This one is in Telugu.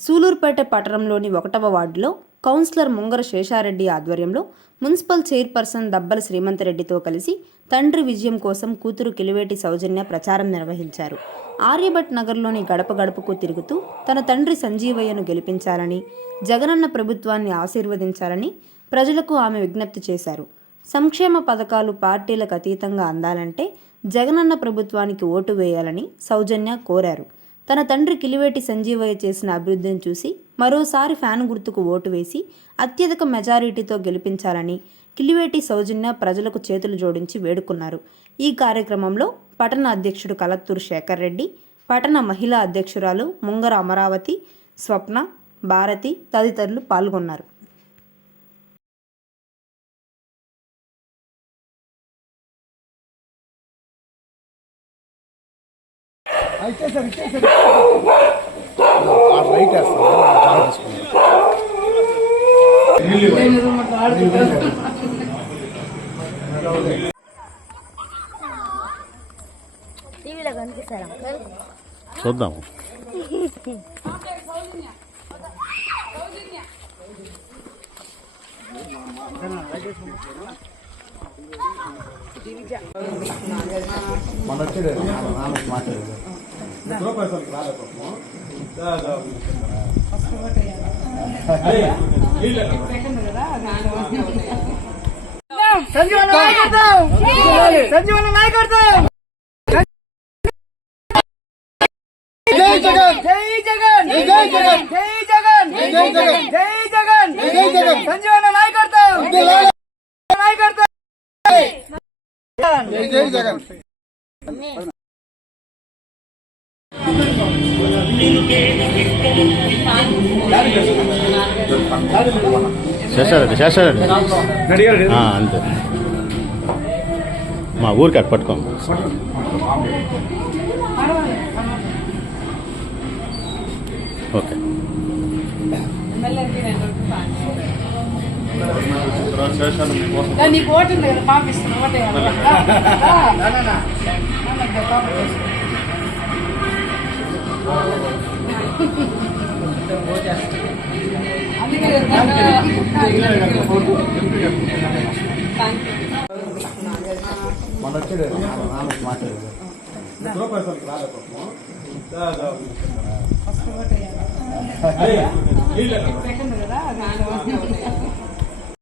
సూలూరుపేట పట్టణంలోని ఒకటవ వార్డులో కౌన్సిలర్ ముంగర శేషారెడ్డి ఆధ్వర్యంలో మున్సిపల్ చైర్పర్సన్ దబ్బల శ్రీమంతరెడ్డితో కలిసి తండ్రి విజయం కోసం కూతురు కిలివేటి సౌజన్య ప్రచారం నిర్వహించారు. ఆర్యభట్ నగర్లోని గడప గడపకు తిరుగుతూ తన తండ్రి సంజీవయ్యను గెలిపించాలని జగనన్న ప్రభుత్వాన్ని ఆశీర్వదించాలని ప్రజలకు ఆమె విజ్ఞప్తి చేశారు. సంక్షేమ పథకాలు పార్టీలకు అతీతంగా అందాలంటే జగనన్న ప్రభుత్వానికి ఓటు వేయాలని సౌజన్య కోరారు. తన తండ్రి కిలివేటి సంజీవయ్య చేసిన అభివృద్ధిని చూసి మరోసారి ఫ్యాన్ గుర్తుకు ఓటు వేసి అత్యధిక మెజారిటీతో గెలిపించాలని కిలివేటి సౌజన్య ప్రజలకు చేతులు జోడించి వేడుకున్నారు. ఈ కార్యక్రమంలో పట్టణ అధ్యక్షుడు కలత్తూరు శేఖర్ రెడ్డి పట్టణ మహిళా అధ్యక్షురాలు ముంగర అమరావతి స్వప్న భారతి తదితరులు పాల్గొన్నారు. చూద్దాము మన వచ్చాడు నాన్న మాట్లాడేది సంజీవన నాయకత్వం జై జగన్ జై జగన్ జై జగన్ జై జగన్ జై జగన్. జై జగన్. జై జగన్. సంజీవన నాయకత్వం నాయకత్వం జై జై జగన్. శేషారెడ్డి ఆ, అంతే. మా ఊరికి అటు పట్టుకోండి. ఓకే. నీకు ఓటు ఉంది కదా పంపిస్తున్నా ఓటే మన వచ్చాడు నాన్న మాట్లాడేది సెకండ్ కదా